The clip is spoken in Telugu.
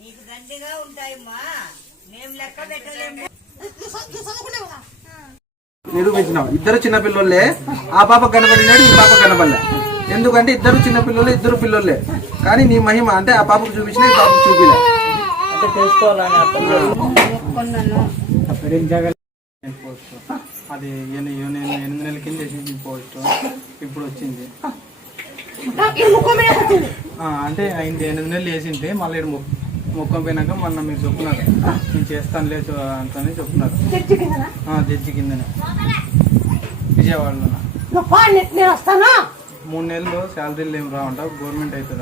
నీకు దండిగా ఉంటాయమ్మా, మేము లెక్క పెట్టలేము. నిరూపించినాం. ఇద్దరు చిన్నపిల్లలే, ఆ పాప కనబడినాడు, ఈ పాప కనబడలే. ఎందుకంటే ఇద్దరు చిన్నపిల్లలు, ఇద్దరు పిల్లలే. కానీ నీ మహిమ అంటే ఆ పాపకు చూపించిన, ఈ పాపకు చూపిలే అంటే తెలుసుకోవాలని అర్థం. అది 8 నెలల కింద వేసింది పోస్ట్, ఇప్పుడు వచ్చింది. అంటే 8 నెలలు వేసింటే మళ్ళీ మొక్కం పోయినాక మొన్న మీరు చెప్తున్నారు నేను చేస్తాను లేదు అంతని చెప్తున్నారు. జడ్జి కిందనే విజయవాడలో 3 నెలలు శాలరీలు ఏమి రావంట, గవర్నమెంట్ అవుతుంది.